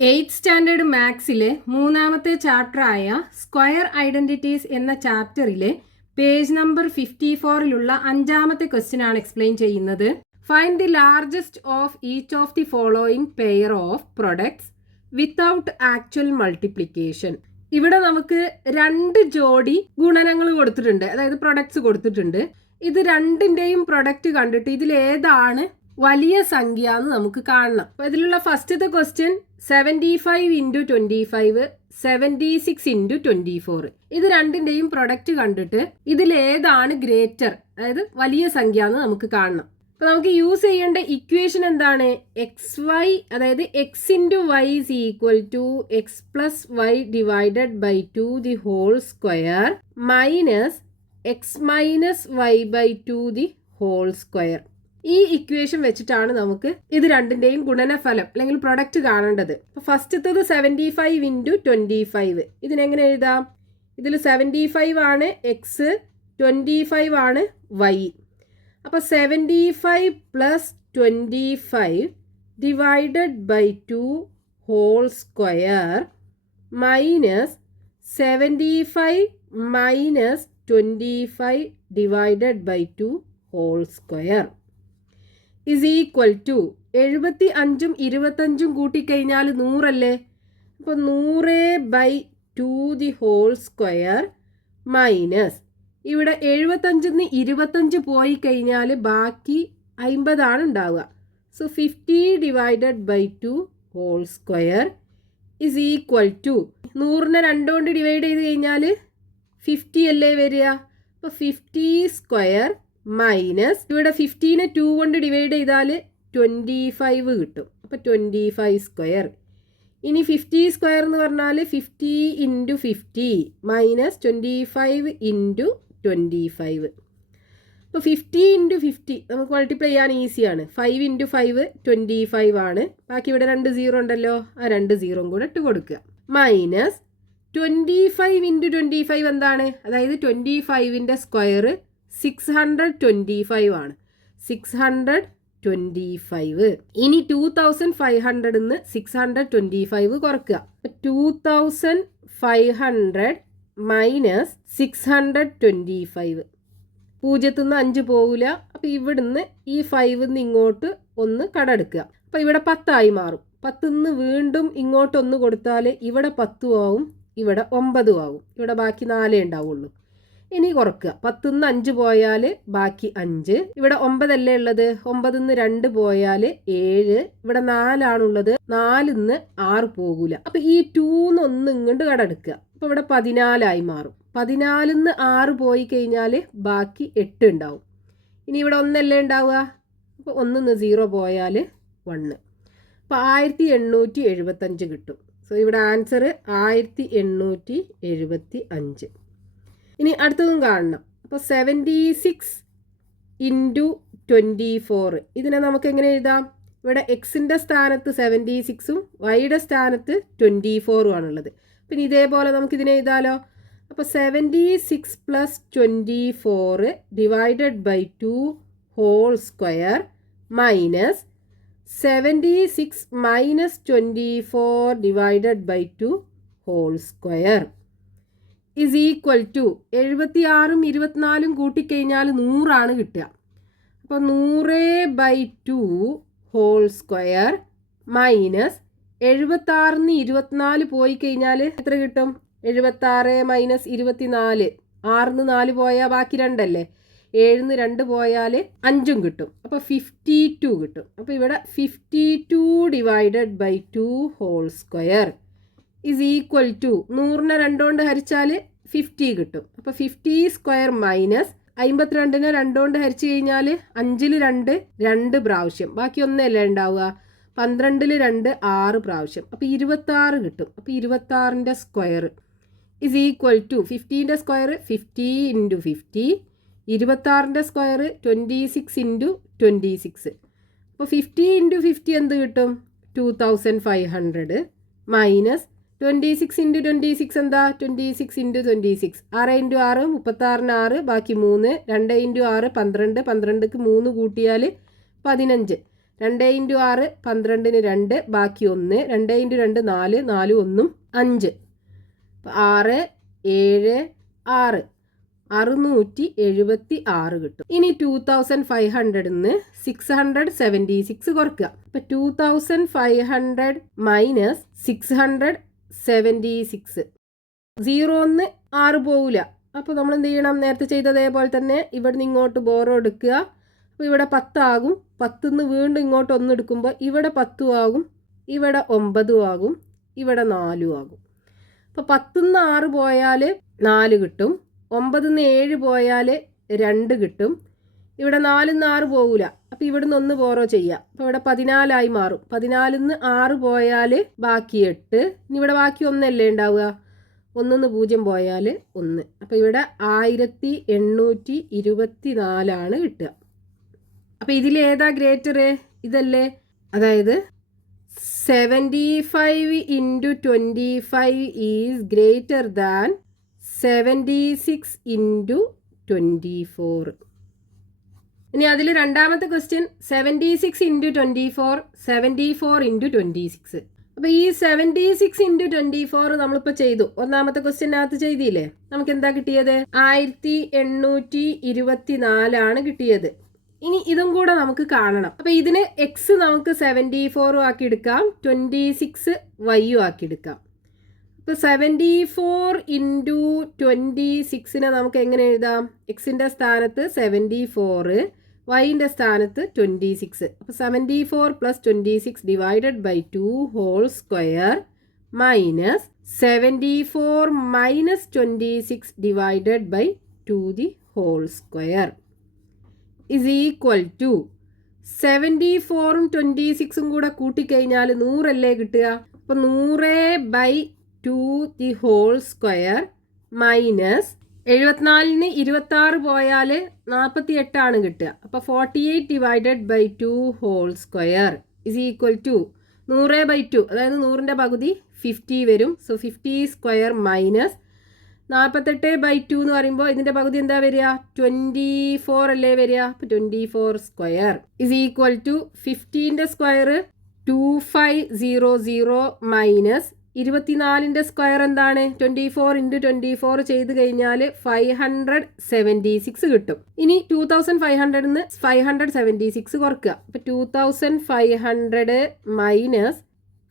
Eighth standard മാത്സിലെ മൂന്നാമത്തെ ചാപ്റ്ററായ square identities എന്ന ചാപ്റ്ററിലെ page number 54-ലുള്ള അഞ്ചാമത്തെ ക്വസ്റ്റ്യൻ ആണ് എക്സ്പ്ലെയിൻ ചെയ്യുന്നത്. Find the largest of each of the following pair of products without actual multiplication. ഇവിടെ നമുക്ക് രണ്ട് ജോഡി ഗുണനങ്ങൾ കൊടുത്തിട്ടുണ്ട്, അതായത് പ്രൊഡക്ട്സ് കൊടുത്തിട്ടുണ്ട്. ഇത് രണ്ടിന്റെയും പ്രൊഡക്റ്റ് കണ്ടിട്ട് ഇതിലേതാണ് വലിയ സംഖ്യ എന്ന് നമുക്ക് കാണണം. അപ്പൊ ഇതിലുള്ള ഫസ്റ്റത്തെ ക്വസ്റ്റ്യൻ 75 ഇൻറ്റു 25, 76 ഇൻറ്റു 24. ഇത് രണ്ടിന്റെയും പ്രൊഡക്റ്റ് കണ്ടിട്ട് ഇതിലേതാണ് ഗ്രേറ്റർ, അതായത് വലിയ സംഖ്യ എന്ന് നമുക്ക് കാണണം. അപ്പൊ നമുക്ക് യൂസ് ചെയ്യേണ്ട ഇക്വേഷൻ എന്താണ്? എക്സ് വൈ, അതായത് x into y is equal to x plus y divided by 2 the whole square minus x minus y by 2 the whole square. ഈ ഇക്വേഷൻ വെച്ചിട്ടാണ് നമുക്ക് ഇത് രണ്ടിന്റെയും ഗുണനഫലം അല്ലെങ്കിൽ പ്രൊഡക്റ്റ് കാണേണ്ടത്. ഫസ്റ്റത്തത് 75 ഇൻറ്റു 25. ഇതിനെങ്ങനെ എഴുതാം? ഇതിൽ 75 ആണ് എക്സ്, 25 ആണ് വൈ. അപ്പോൾ 75 plus 25 divided by 2 whole square minus 75 minus 25 divided by 2 whole square is equal to 75ഉം 25ഉം കൂട്ടിക്കഴിഞ്ഞാൽ 100 അല്ലേ? അപ്പോൾ 100 by 2 the whole square minus ഇവിടെ 75ന്ന് 25 പോയി കഴിഞ്ഞാൽ ബാക്കി 50 ആണ് ഉണ്ടാവുക. So 50 divided by 2 whole square is equal to 100നെ 2 കൊണ്ട് ഡിവൈഡ് ചെയ്ത് കഴിഞ്ഞാൽ 50 അല്ലേ വരിക? അപ്പോൾ 50 സ്ക്വയർ മൈനസ് ഇവിടെ 50നെ 2 കൊണ്ട് ഡിവൈഡ് ചെയ്താൽ 25 കിട്ടും. അപ്പോൾ 25 സ്ക്വയർ. ഇനി 50 സ്ക്വയർ എന്ന് പറഞ്ഞാൽ 50 ഇൻറ്റു 50 മൈനസ് 25 ഇൻറ്റു 25. അപ്പോൾ 50 ഇൻറ്റു 50 നമുക്ക് മൾട്ടിപ്ലൈ ചെയ്യാൻ ഈസിയാണ്. 5 ഇൻറ്റു 5 25 ആണ്. ബാക്കി ഇവിടെ 2 0 ഉണ്ടല്ലോ, ആ 2 0 കൂടെ ഇട്ട് കൊടുക്കുക. മൈനസ് 25 ഇൻറ്റു 25 എന്താണ്? അതായത് 25ൻ്റെ സ്ക്വയർ 625 ആണ്. 625. ഇനി 2500 625 കുറക്കുക. 2500 മൈനസ് 625. 0ന്ന് 5 പോകില്ല. അപ്പോൾ ഇവിടുന്ന് ഈ 5ന്ന് ഇങ്ങോട്ട് ഒന്ന് കടമെടുക്കുക. അപ്പോൾ ഇവിടെ 10 മാറും. 10ന്ന് വീണ്ടും ഇങ്ങോട്ട് 1 കൊടുത്താൽ ഇവിടെ 10 ആവും, ഇവിടെ 9 ആവും. ഇവിടെ ബാക്കി 4 ഉണ്ടാവുള്ളൂ. ഇനി കുറക്കുക. 10ന്ന് 5 പോയാൽ ബാക്കി 5. ഇവിടെ 9 അല്ലേ ഉള്ളത്? 9ന്ന് 2 പോയാൽ 7. ഇവിടെ 4 ആണുള്ളത്. 4ന്ന് 6 പോകൂല. അപ്പൊ ഈ 2ന്ന് 1 ഇങ്ങോട്ട് കടമെടുക്കുക. അപ്പൊ ഇവിടെ 14 മാറും. 14ന്ന് 6 പോയി കഴിഞ്ഞാൽ ബാക്കി 8 ഉണ്ടാവും. ഇനി ഇവിടെ 1 അല്ലേ ഉണ്ടാവുക? അപ്പൊ 1ന്ന് 0 പോയാൽ 1. അപ്പൊ 1875 കിട്ടും. സോ ഇവിടെ ആൻസർ 1875. ഇനി അടുത്തതും കാണണം. അപ്പോൾ 76 ഇൻറ്റു 24. ഇതിനെ നമുക്ക് എങ്ങനെ എഴുതാം? ഇവിടെ എക്സിൻ്റെ സ്ഥാനത്ത് 76ഉം വൈയുടെ സ്ഥാനത്ത് 24ഉം ആണുള്ളത്. പിന്നെ ഇതേപോലെ നമുക്കിതിനെ എഴുതാലോ. അപ്പോൾ 76 plus 24 divided by 2 whole square minus 76 minus 24 divided by 2 whole square is equal to 76ഉം 24ഉം കൂട്ടിക്കഴിഞ്ഞാൽ 100 ആണ് കിട്ടുക. അപ്പോൾ 100 ബൈ 2 ഹോൾ സ്ക്വയർ മൈനസ് 76ന്ന് 24 പോയി കഴിഞ്ഞാൽ എത്ര കിട്ടും? 76 മൈനസ് 24. 6ന്ന് 4 പോയാൽ ബാക്കി 2 അല്ലേ? 7ന്ന് 2 പോയാൽ 5ഉം കിട്ടും. അപ്പോൾ 52 കിട്ടും. അപ്പോൾ ഇവിടെ 52 divided by 2 whole square is equal to 100നെ 2 കൊണ്ട് ഹരിച്ചാൽ 50 കിട്ടും. അപ്പോൾ 50 സ്ക്വയർ മൈനസ് 52നെ 2 കൊണ്ട് ഹരിച്ചു കഴിഞ്ഞാൽ 5ൽ 2 പ്രാവശ്യം, ബാക്കി 1 അല്ലേ ഉണ്ടാവുക? 12ൽ 2 6 പ്രാവശ്യം. അപ്പോൾ 26 കിട്ടും. അപ്പോൾ 26ൻ്റെ സ്ക്വയർ ഇസ് ഈക്വൽ ടു 50ൻ്റെ സ്ക്വയർ 50 ഇൻറ്റു 50, 26ൻ്റെ സ്ക്വയർ 26 ഇൻറ്റു 26. അപ്പോൾ 50 ഇൻറ്റു 50 എന്ത് കിട്ടും? 2500 മൈനസ് 26 ഇൻറ്റു 26 എന്താ? 26 ഇൻറ്റു 26. 6 ഇൻറ്റു 6 36ന് 6, ബാക്കി 3. 2 ഇൻറ്റു 6 12. 12ക്ക് 3 കൂട്ടിയാൽ 15. 2 ഇൻറ്റു 6 12-ന് 2, ബാക്കി 1. 2 ഇൻറ്റു 2 4, 4 1 5. 6 7 6 676 കിട്ടും. ഇനി 2500-ന്ന് 676 കുറയ്ക്കുക. അപ്പം 2500 മൈനസ് 676. 0-ന്ന് 6 പോവില്ല. അപ്പോൾ നമ്മൾ എന്ത് ചെയ്യണം? നേരത്തെ ചെയ്തതേപോലെ തന്നെ ഇവിടുന്ന് ഇങ്ങോട്ട് ബോറോ എടുക്കുക. അപ്പോൾ ഇവിടെ 10 ആകും. 10-ന്ന് വീണ്ടും ഇങ്ങോട്ട് 1 എടുക്കുമ്പോൾ ഇവിടെ 10 ആകും, ഇവിടെ 9 ആകും, ഇവിടെ 4 ആകും. അപ്പോൾ 10-ന്ന് 6 പോയാൽ 4 കിട്ടും. 9-ന്ന് 7 പോയാൽ 2 കിട്ടും. ഇവിടെ 4-ന്ന് 6 പോകില്ല. അപ്പോൾ ഇവിടുന്ന് 1 ബോറോ ചെയ്യാം. അപ്പോൾ ഇവിടെ 14 മാറും. 14-ന്ന് 6 പോയാൽ ബാക്കി 8. ഇനി ഇവിടെ ബാക്കി 1 അല്ലേ ഉണ്ടാവുക? 1-ന്ന് 0 പോയാൽ 1. അപ്പോൾ ഇവിടെ 1824 കിട്ടുക. അപ്പോൾ ഇതിലേതാ ഗ്രേറ്റർ? ഇതല്ലേ. അതായത് 75 into 25 is greater than 76 into 24. ഇനി അതിൽ രണ്ടാമത്തെ ക്വസ്റ്റ്യൻ 76 ഇൻറ്റു 24, 74 ഇൻറ്റു 26. അപ്പോൾ ഈ 76 ഇൻറ്റു 24 നമ്മളിപ്പോൾ ചെയ്തു. ഒന്നാമത്തെ ക്വസ്റ്റ്യനകത്ത് ചെയ്തില്ലേ? നമുക്ക് എന്താ കിട്ടിയത്? 1824 കിട്ടിയത്. ഇനി ഇതും കൂടെ നമുക്ക് കാണണം. അപ്പോൾ ഇതിന് എക്സ് നമുക്ക് 74 ആക്കി എടുക്കാം, 26 വൈയും ആക്കി എടുക്കാം. അപ്പോൾ 74 ഇൻറ്റു 26-നെ നമുക്ക് എങ്ങനെ എഴുതാം? എക്സിൻ്റെ സ്ഥാനത്ത് 74, വൈൻ്റെ സ്ഥാനത്ത് 26. അപ്പോൾ 74 plus 26 divided by 2 whole square minus 74 minus 26 divided by 2 the whole square is equal to 74-ഉം 26-ഉം കൂടെ കൂട്ടിക്കഴിഞ്ഞാൽ 100 അല്ലേ കിട്ടുക? അപ്പോൾ 100/2 ദി ഹോൾ സ്ക്വയർ മൈനസ് 74-ന് 26 പോയാൽ 48 ആണ് കിട്ടുക. അപ്പോൾ 48 divided by 2 whole square is equal to 100/2, അതായത് 100-ന്റെ പകുതി 50 വരും. സോ 50 സ്ക്വയർ മൈനസ് 48/2 എന്ന് പറയുമ്പോൾ ഇതിൻ്റെ പകുതി എന്താ വരിക? 24 അല്ലേ വരിക? അപ്പോൾ 24 സ്ക്വയർ ഇസ് ഈക്വൽ ടു 15-ന്റെ സ്ക്വയർ 2500 മൈനസ് 24-ന്റെ സ്ക്വയർ എന്താണ്? 24 ഇൻറ്റു 24 ചെയ്ത് കഴിഞ്ഞാൽ 576 കിട്ടും. ഇനി 2500-ന്ന് 576 കുറയ്ക്കുക. അപ്പോൾ 2500 മൈനസ്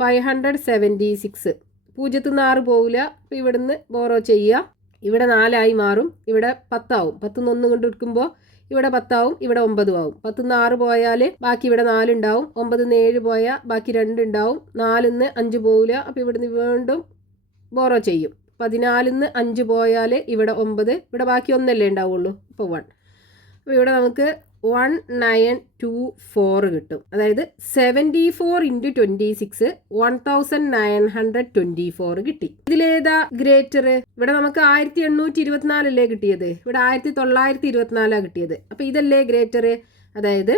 576, 0-ന്ന് 6 പോവില്ല. അപ്പോൾ ഇവിടുന്ന് ബോറോ ചെയ്യുക. ഇവിടെ 4 മാറും, ഇവിടെ 10 ആവും. 10-ന്ന് 1 കൊണ്ട് എടുക്കുമ്പോൾ ഇവിടെ 10 ആവും, ഇവിടെ 9 ആവും. 10-ന്ന് 6 പോയാൽ ബാക്കി ഇവിടെ 4 ഉണ്ടാവും. 9-ന്ന് 7 പോയാൽ ബാക്കി 2 ഉണ്ടാവും. 4-ന്ന് 5 പോവില്ല. അപ്പോൾ ഇവിടുന്ന് വീണ്ടും ബോറോ ചെയ്യും. 14-ന്ന് 5 പോയാൽ ഇവിടെ 9, ഇവിടെ ബാക്കി 1 അല്ലേ ഉണ്ടാവുള്ളൂ. അപ്പോൾ 1. അപ്പോൾ ഇവിടെ നമുക്ക് 1924 കിട്ടും. അതായത് 74 ഇൻറ്റു 26 1924 കിട്ടി. ഇതിലേതാ ഗ്രേറ്റർ? ഇവിടെ നമുക്ക് 1824 അല്ലേ കിട്ടിയത്, ഇവിടെ 1924 കിട്ടിയത്. അപ്പോൾ ഇതല്ലേ ഗ്രേറ്റർ? അതായത്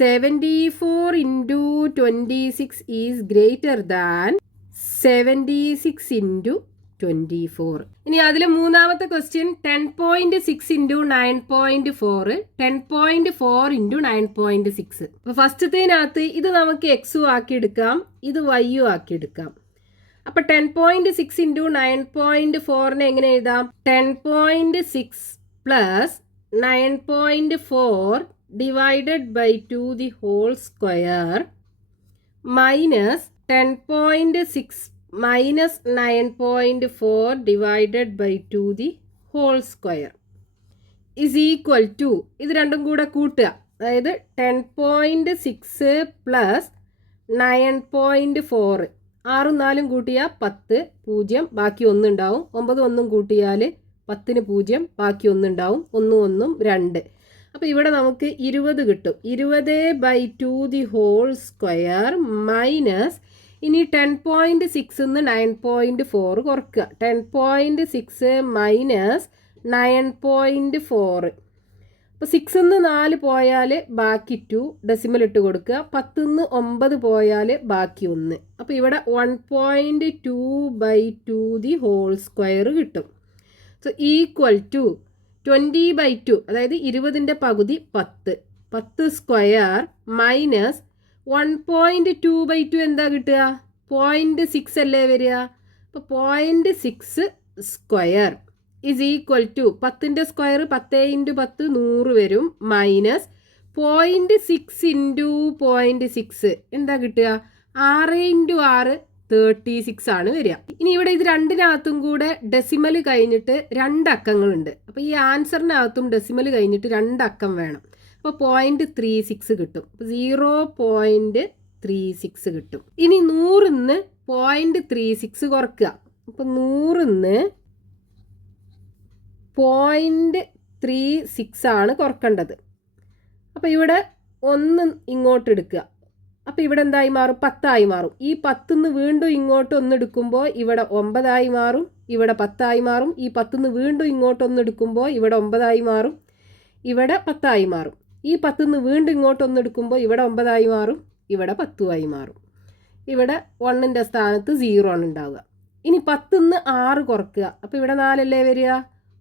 74 into 26 is greater than 76 into 24. ഇനി അതിൽ മൂന്നാമത്തെ ക്വസ്റ്റ്യൻ 10.6 ഇൻറ്റു 9.4, 10.4 ഇൻറ്റു 9.6. അപ്പോൾ ഫസ്റ്റത്തേനകത്ത് ഇത് നമുക്ക് എക്സും ആക്കി എടുക്കാം, ഇത് വൈയും ആക്കി എടുക്കാം. അപ്പോൾ 10.6 ഇൻറ്റു 9.4-നെ എങ്ങനെ എഴുതാം? 10.6 plus 9.4 divided by 2 the whole square minus 10.6 minus 9.4 divided by 2 the whole square is equal to, ഇത് രണ്ടും കൂടെ കൂട്ടുക. അതായത് 10.6 പ്ലസ് 9.4, 6ഉം 4ഉം കൂട്ടിയാൽ 10, 0 ബാക്കി 1 ഉണ്ടാവും. 9 1 കൂട്ടിയാൽ 10-ന് 0 ബാക്കി 1 ഉണ്ടാവും. 1 1 2. അപ്പോൾ ഇവിടെ നമുക്ക് 20 കിട്ടും. 20/2 ദി ഹോൾ സ്ക്വയർ മൈനസ്, ഇനി 10.6-ന്ന് 9.4 കുറയ്ക്കുക. 10.6 മൈനസ് 9.4. അപ്പോൾ 6-ന്ന് 4 പോയാൽ ബാക്കി 2, ഡെസിമൽ ഇട്ട് കൊടുക്കുക. 10-ന്ന് 9 പോയാൽ ബാക്കി 1. അപ്പോൾ ഇവിടെ 1.2/2 ദി ഹോൾ സ്ക്വയർ കിട്ടും. സോ ഈക്വൽ ടു 20/2, അതായത് 20-ന്റെ പകുതി 10, 10 സ്ക്വയർ മൈനസ് 1.2/2 എന്താ കിട്ടുക? 0.6 അല്ലേ വരിക? അപ്പോൾ 0.6 സ്ക്വയർ ഇസ് ഈക്വൽ ടു 10ൻ്റെ സ്ക്വയർ 10 × 10 100 വരും, മൈനസ് 0.6 × 0.6 എന്താ കിട്ടുക? 6 × 6 36 ആണ് വരിക. ഇനി ഇവിടെ ഇത് രണ്ടിനകത്തും കൂടെ ഡെസിമൽ കഴിഞ്ഞിട്ട് 2 അക്കങ്ങളുണ്ട്. അപ്പോൾ ഈ ആൻസറിനകത്തും ഡെസിമൽ കഴിഞ്ഞിട്ട് 2 അക്കം വേണം. അപ്പോൾ 0.36 കിട്ടും. 0.36 കിട്ടും. ഇനി 100ന്ന് 0.36 കുറക്കുക. അപ്പോൾ 100ന്ന് 0.36 ആണ് കുറക്കേണ്ടത്. അപ്പോൾ ഇവിടെ 1 ഇങ്ങോട്ട് എടുക്കുക. അപ്പോൾ ഇവിടെ എന്തായി മാറും? 10 മാറും. ഈ 10ന്ന് വീണ്ടും ഇങ്ങോട്ട് ഒന്നെടുക്കുമ്പോൾ ഇവിടെ 9 മാറും, ഇവിടെ 10 മാറും. ഈ 10ന്ന് വീണ്ടും ഇങ്ങോട്ട് ഒന്നെടുക്കുമ്പോൾ ഇവിടെ 9 മാറും, ഇവിടെ 10 മാറും. ഈ 10ന്ന് വീണ്ടും ഇങ്ങോട്ട് ഒന്നെടുക്കുമ്പോൾ ഇവിടെ 9 മാറും, ഇവിടെ 10 മാറും. ഇവിടെ 1ൻ്റെ സ്ഥാനത്ത് 0 ആണ് ഉണ്ടാവുക. ഇനി 10ന്ന് 6 കുറക്കുക. അപ്പോൾ ഇവിടെ 4 അല്ലേ വരിക?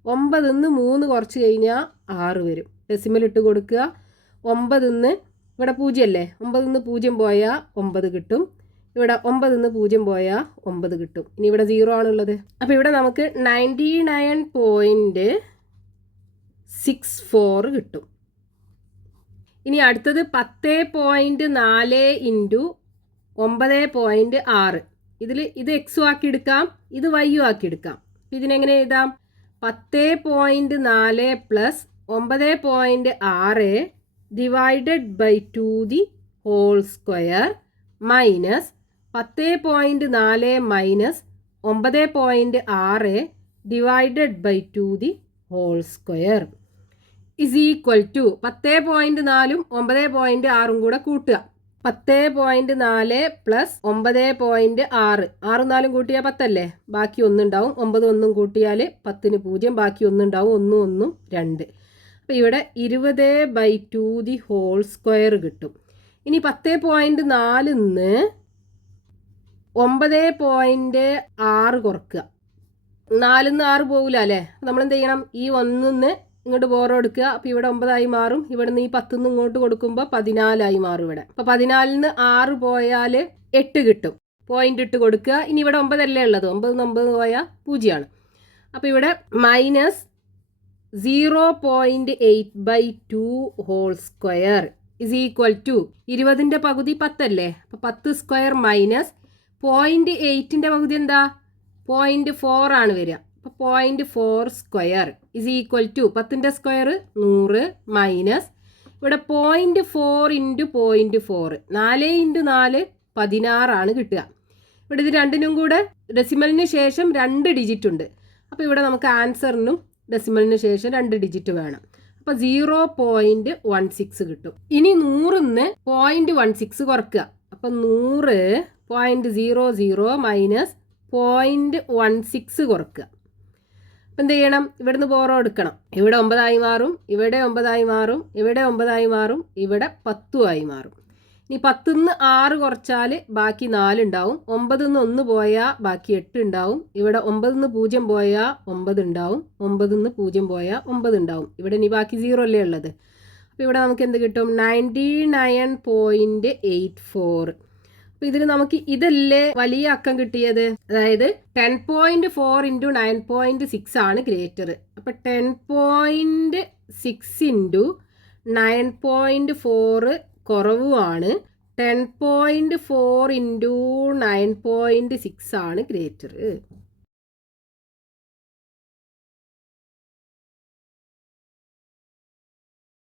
9ന്ന് 3 കുറച്ച് കഴിഞ്ഞാൽ 6 വരും. ഡെസിമൽ ഇട്ട് കൊടുക്കുക. 9ന്ന് ഇവിടെ 0 അല്ലേ? 9ന്ന് 0 പോയാൽ 9 കിട്ടും. ഇവിടെ 9ന്ന് 0 പോയാൽ 9 കിട്ടും. ഇനി ഇവിടെ 0 ആണുള്ളത്. അപ്പോൾ ഇവിടെ നമുക്ക് 99.64 കിട്ടും. ഇനി അടുത്തത് 10.4 × 9.6. ഇത് എക്സും ആക്കി എടുക്കാം, ഇത് വൈയും ആക്കി എടുക്കാം. ഇതിനെങ്ങനെ എഴുതാം? 10.4 plus 9.6 divided by 2 whole square minus 10.4 minus 9.6 divided by 2 whole square is equal to 10.4ഉം 9.6ഉം കൂടെ കൂട്ടുക. 10.4 പ്ലസ് 9.6 6 4 കൂട്ടിയാൽ 10 അല്ലേ? ബാക്കി 1 ഉണ്ടാവും. 9 1 കൂട്ടിയാൽ 10ന് 0, ബാക്കി 1 ഉണ്ടാവും. 1 1 2. അപ്പോൾ ഇവിടെ 20/2 ഹോൾ സ്ക്വയർ കിട്ടും. ഇനി 10.4ന്ന് 9.6 കുറക്കുക. 4ന്ന് 6 പോകില്ല അല്ലേ? നമ്മളെന്ത് ചെയ്യണം? ഈ 1ന്ന് ഇങ്ങോട്ട് ബോറോ എടുക്കുക. അപ്പോൾ ഇവിടെ 9 മാറും. ഇവിടെ നിന്ന് ഈ 10ന്ന് ഇങ്ങോട്ട് കൊടുക്കുമ്പോൾ 14 മാറും ഇവിടെ. അപ്പോൾ 14ന്ന് 6 പോയാൽ 8 കിട്ടും. പോയിന്റ് ഇട്ട് കൊടുക്കുക. ഇനി ഇവിടെ 9 അല്ലേ ഉള്ളത്? 9 പോയാൽ 0 ആണ്. അപ്പോൾ ഇവിടെ minus 0.8/2 whole square is equal to 20ൻ്റെ പകുതി 10 അല്ലേ? അപ്പോൾ 10 സ്ക്വയർ മൈനസ് 0.8ൻ്റെ പകുതി എന്താ? 0.4 ആണ് വരിക. അപ്പോൾ 0.4 സ്ക്വയർ ഇസ് ഈക്വൽ ടു 10ൻ്റെ സ്ക്വയർ 100 മൈനസ് ഇവിടെ 0.4 × 0.4 4 × 4 16 ആണ് കിട്ടുക. ഇവിടെ ഇത് രണ്ടിനും കൂടെ ഡെസിമലിന് ശേഷം 2 ഡിജിറ്റ് ഉണ്ട്. അപ്പോൾ ഇവിടെ നമുക്ക് ആൻസറിനും ഡെസിമലിന് ശേഷം 2 ഡിജിറ്റ് വേണം. അപ്പോൾ 0.16 കിട്ടും. ഇനി 100ന്ന് 0.16 കുറക്കുക. അപ്പോൾ 100 0.00 മൈനസ് 0.16 കുറക്കുക. അപ്പം എന്ത് ചെയ്യണം? ഇവിടുന്ന് ബോറോ എടുക്കണം. ഇവിടെ 9 മാറും, ഇവിടെ 9 മാറും, ഇവിടെ 9 മാറും, ഇവിടെ 10 മാറും. ഇനി 10ന്ന് 6 കുറച്ചാൽ ബാക്കി 4 ഉണ്ടാവും. 9ന്ന് 1 പോയാൽ ബാക്കി 8 ഉണ്ടാവും. ഇവിടെ 9ന്ന് 0 പോയാൽ 9 ഉണ്ടാവും. 9ന്ന് 0 പോയാൽ 9 ഉണ്ടാവും. ഇവിടെ ഇനി ബാക്കി 0 അല്ലേ ഉള്ളത്? അപ്പോൾ ഇവിടെ നമുക്ക് എന്ത് കിട്ടും? 99.84. അപ്പോൾ ഇതിന് നമുക്ക് ഇതല്ലേ വലിയ അക്കം കിട്ടിയത്? അതായത് 10.4 × 9.6 ആണ് ഗ്രേറ്റർ. അപ്പോൾ 10.6 × 9.4 കുറവുമാണ്. 10.4 × 9.6 ആണ് ഗ്രേറ്റർ.